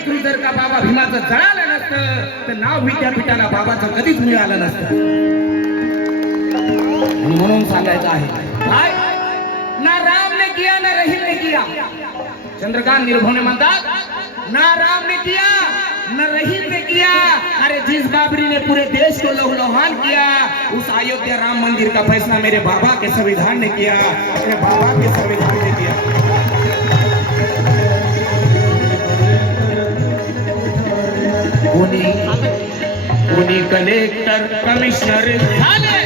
लेकरू जर का बाबा भीमाचं जळालं नसतं तर नाव विद्यापीठाला बाबाचं कधीच मिळालं नसतं. म्हणून सांगायचं आहे काय, ना राम ने किया ना रहीम ने किया. चंद्रकांत निर्भवने म्हणतात ना राम ने किया न रहीम ने किया, अरे जिस बाबरी ने पूरे देश को लहूलुहान किया, उस अयोध्या राम मंदिर का फैसला मेरे बाबा के संविधान ने किया, अपने बाबा के संविधान ने किया. कोणी कलेक्टर कमिशनर झाले,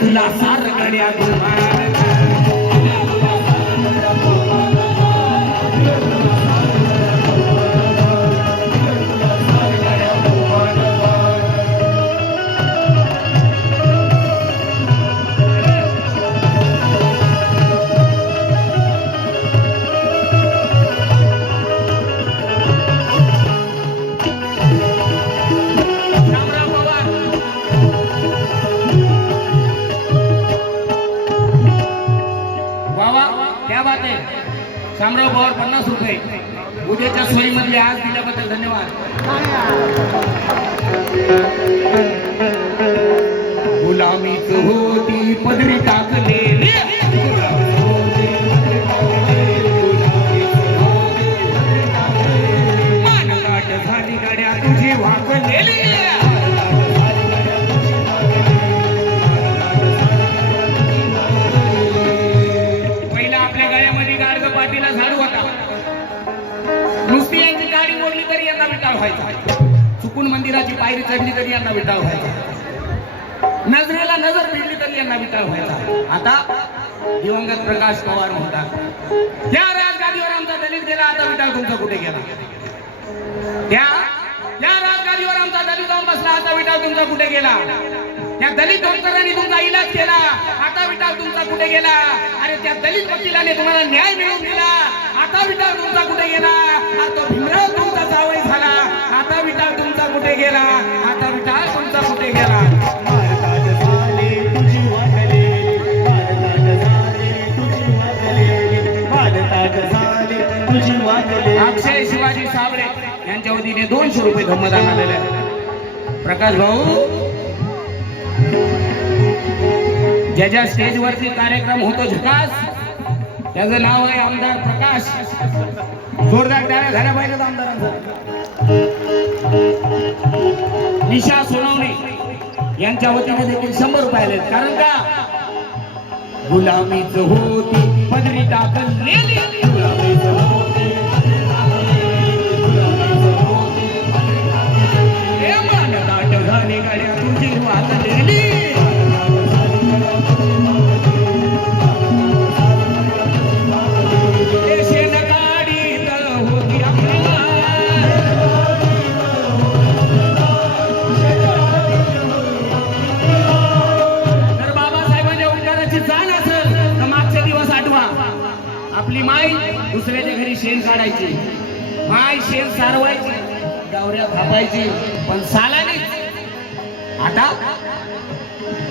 तुला सार गड्या शामराव पवार 50 रुपये उद्याच्या सोयीमध्ये आज दिल्याबद्दल धन्यवाद. गुलामीच होती पदरी टाकलेली, मानकाट झाली गाड्या तुझी वाकलेली, नुसती यांची गाडी मोडली तरी यांना विटाळ व्हायचा, चुकून मंदिराची पायरी चढली तरी यांना विटाळ व्हायचा, नजरेला नजर भिडली तरी यांना विटाळ व्हायचा. आता दिवंगत प्रकाश पवार म्हणतात त्या राजगादीवर आमचा दलित गेला, आता विटाळ तुमचा कुठे गेला. त्या राजगादीवर आमचा दलित जाऊन बसला, आता विटाळ तुमचा कुठे गेला. त्या दलित डॉक्टरांनी तुमचा इलाज केला, आता विटाळ तुमचा कुठे गेला. अरे त्या दलित वकिलाने तुम्हाला न्याय मिळवून दिला, आता विटाळ तुमचा कुठे गेला. आता भीमराव तुमचा जावई झाला, आता विटाळ तुमचा कुठे गेला. आता विटाळ तुमचा कुठे गेला. अक्षय शिवाजी साबळे यांच्या वतीने 200 रुपये धम्मदान आलेले आहे. प्रकाश भाऊ, ज्याच्या स्टेजवरती कार्यक्रम होतो झकास, त्याचं नाव आहे आमदार प्रकाश. जोरदार टाळ्या झाल्या पाहिजेत आमदारांचा. निशा सोनवणे यांच्या वतीने देखील 100 रुपये आले. कारण का, गुलामीच होती पदरी टाकलेली, गाड्या तुझी वाकलेली, आपली माई दुसऱ्याच्या घरी शेण काढायची, माय शेण सारवायची, गावऱ्या थापायची, पण सालानी आता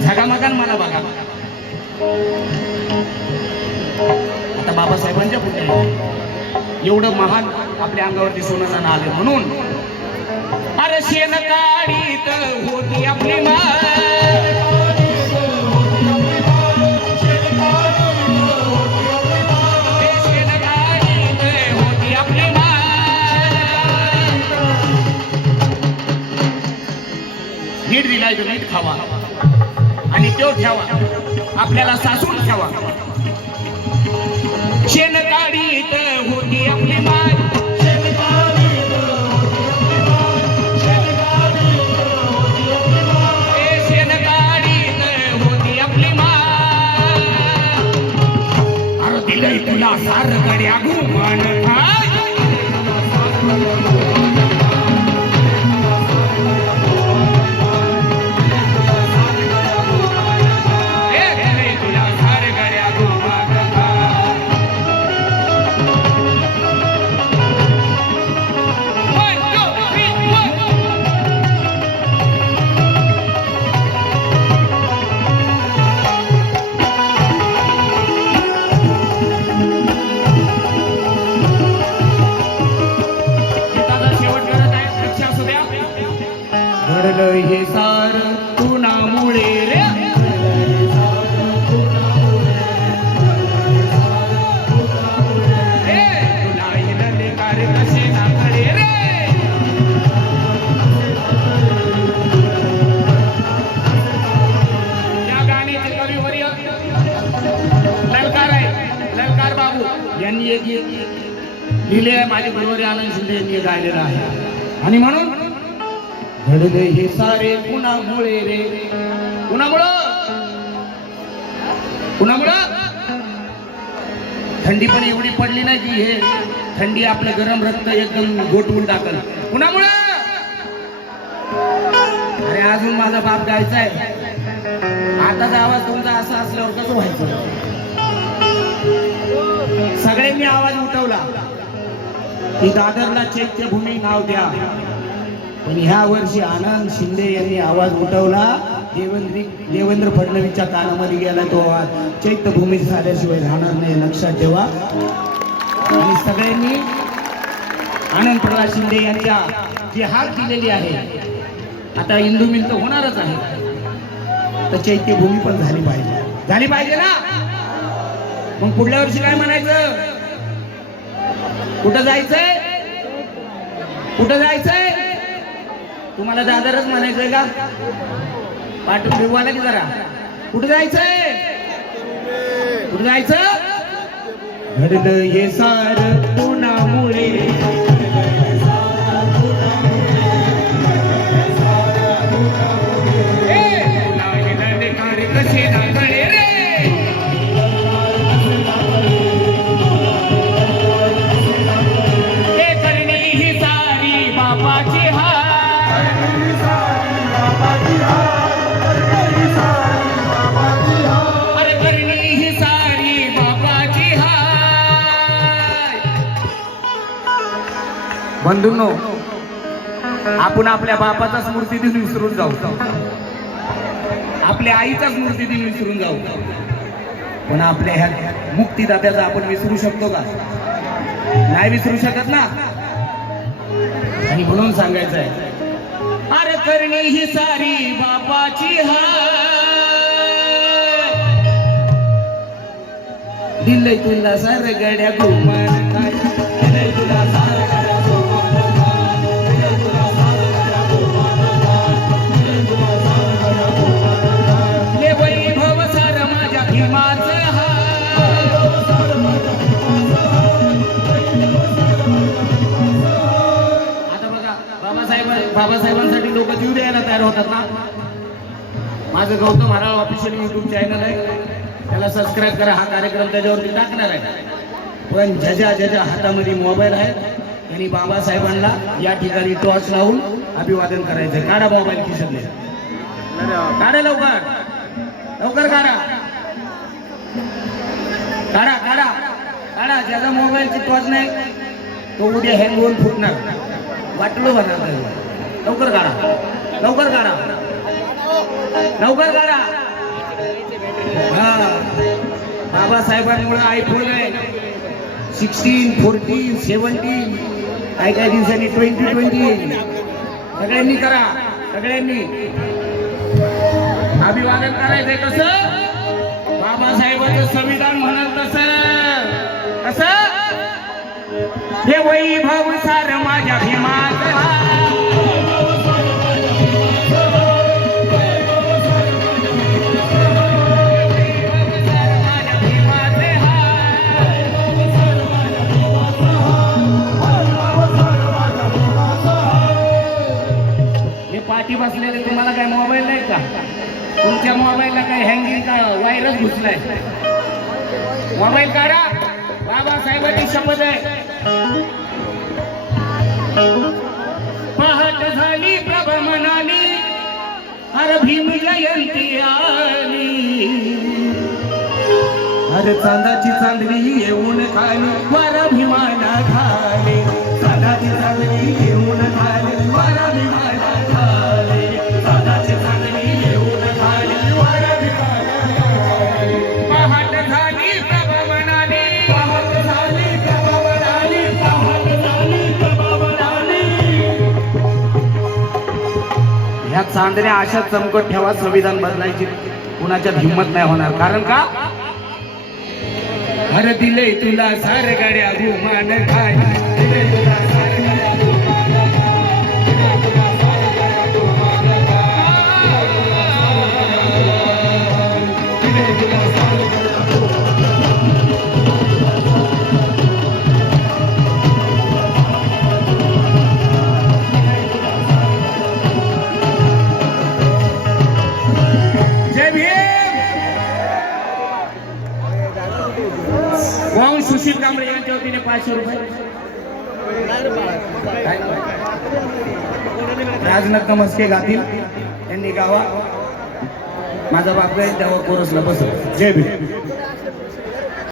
झगामगान मला बघा. आता बाबासाहेबांच्या पुढे एवढं महान आपल्या अंगावरती सोनं आले म्हणून अरे शेण काढीत होती आपली माय, नीट दिलाय तो नीट खावा आणि तो ठेवा, आपल्याला सासून ठेवा. शेण काढीत होती आपली माय, शेण काढीत होती आपली माय. अरे दिलंय तुला सार गड्या घुमण, कसे नाकडे रे. या गाण्याचे कविवर्य ललकार आहे, ललकार बाबू यांनी एक लिहिले आहे. माझे गुरुवारी आनंद शिंदे यांनी गायलेलं आहे. आणि म्हणून घडले हे सारे कुणामुळे रे. कुणामुळं? कुणामुळं? थंडी पण एवढी पडली नाही की हे थंडी आपलं गरम रक्त एकदम गोठवून टाकल. कुणामुळं? अरे अजून माझा बाप गायचा आहे. आताचा आवाज तुमचा असा असल्यावर कसं व्हायचं? सगळ्यांनी आवाज उठवला की दादरला चैत्यभूमी नाव द्या. पण ह्या वर्षी आनंद शिंदे यांनी आवाज उठवला. देवेंद्र फडणवीसच्या कानामध्ये गेला तो आवाज. चैत्यभूमी झाल्याशिवाय राहणार नाही, लक्षात ठेवा. आणि सगळ्यांनी आनंद प्रल्हाद शिंदे यांच्या जी हाक दिलेली आहे, आता इंदू मिल तर होणारच आहे, तर चैत्यभूमी पण झाली पाहिजे. झाली पाहिजे ना. मग पुढल्या वर्षी काय म्हणायचं? कुठं जायचंय? कुठं जायचंय? तुम्हाला दादरच म्हणायचंय का? पाठवून देवाला की जरा. कुठं जायचंय? कुठं जायचं? घडलं हे सार कोणामुळे. कसे नाकडे रे. हे करणी ही सारी बापाची हार. अरे करणी ही सारी बापाची हार. बंधूंनो, आपण आपल्या बापाचा स्मृती दिन विसरून जाऊ, आपल्या आईचा स्मृती दिन विसरून जाऊ, पण आपल्या ह्या मुक्तिदात्याचा आपण विसरू शकतो का? नाही विसरू शकत ना. आणि म्हणून सांगायचं आहे, अरे करणी ही सारी बापाची हार. दिलय तुला सार गड्या घुमन काय, दिलय तुला सार गड्या घुमन काय, दिलय तुला सार गड्या घुमन काय, दिलय तुला सार गड्या घुमन काय. ले वैभव सार माझ्या भीमाचं हार. आता बघा, बाबासाहेबांसाठी लोक जीव द्यायला तयार होतात ना. माझं गौतम हराळ ऑफिशियल युट्यूब चॅनल आहे, त्याला सबस्क्राईब करा. हा कार्यक्रम त्याच्यावरती टाकणार आहे. पण ज्याच्या हातामध्ये मोबाईल आहे त्यांनी बाबासाहेबांना या ठिकाणी टॉर्च लावून अभिवादन करायचं. काढा मोबाईल खिशातले, काढा लवकर, लवकर काढा, काढा काढा काढा. ज्याचा मोबाईलची टॉर्च नाही तो उद्या हँग होऊन फुटणार, वाटलो बनणार. लवकर काढा, लवकर काढा, लवकर काढा. हा, बाबासाहेबांमुळे आयफोन आहे 16, 14, 17, काही काही दिवसांनी 2020. सगळ्यांनी करा, सगळ्यांनी अभिवादन करायचंय. कसं? बाबासाहेबांचं संविधान म्हणाल तसं. कसं? हे वैभव सार माझ्या भीमाचं. पाठी बसलेले तुम्हाला काय मोबाईल नाही का? तुमच्या मोबाईलला काय हँगिंग का व्हायरस घुसलाय? मोबाईल काढा. बाबासाहेबांची शपथ आहे. पहाट झाली प्रभ म्हणाली, हर भीम जयंती आली. हर चांदाची चांदणी येऊन खाली, वर भीमाला खाली. चांदाची चांदणी येऊन खाली, वर भीमाला खाली. चांदाची चांदणी येऊन खाली, वर भीमाला खाली. पहाट झाली प्रभ म्हणाली, पहाट झाली प्रभ म्हणाली, पहाट झाली प्रभ म्हणाली. ह्या चांदण्या अशा चमकत ठेवा, संविधान बदलायची कुणाच्यात हिंमत नाही होणार. कारण का? हर दिले तुला सार गाड्या घुमान खाय, दिले तुला खुर्शीद कांबळे यांच्या वतीने 500 रुपये. राजनाथ नमस्के गातील यांनी गावा माझा बाप आहे तेव्हा कोरसला बसत. जय भीम.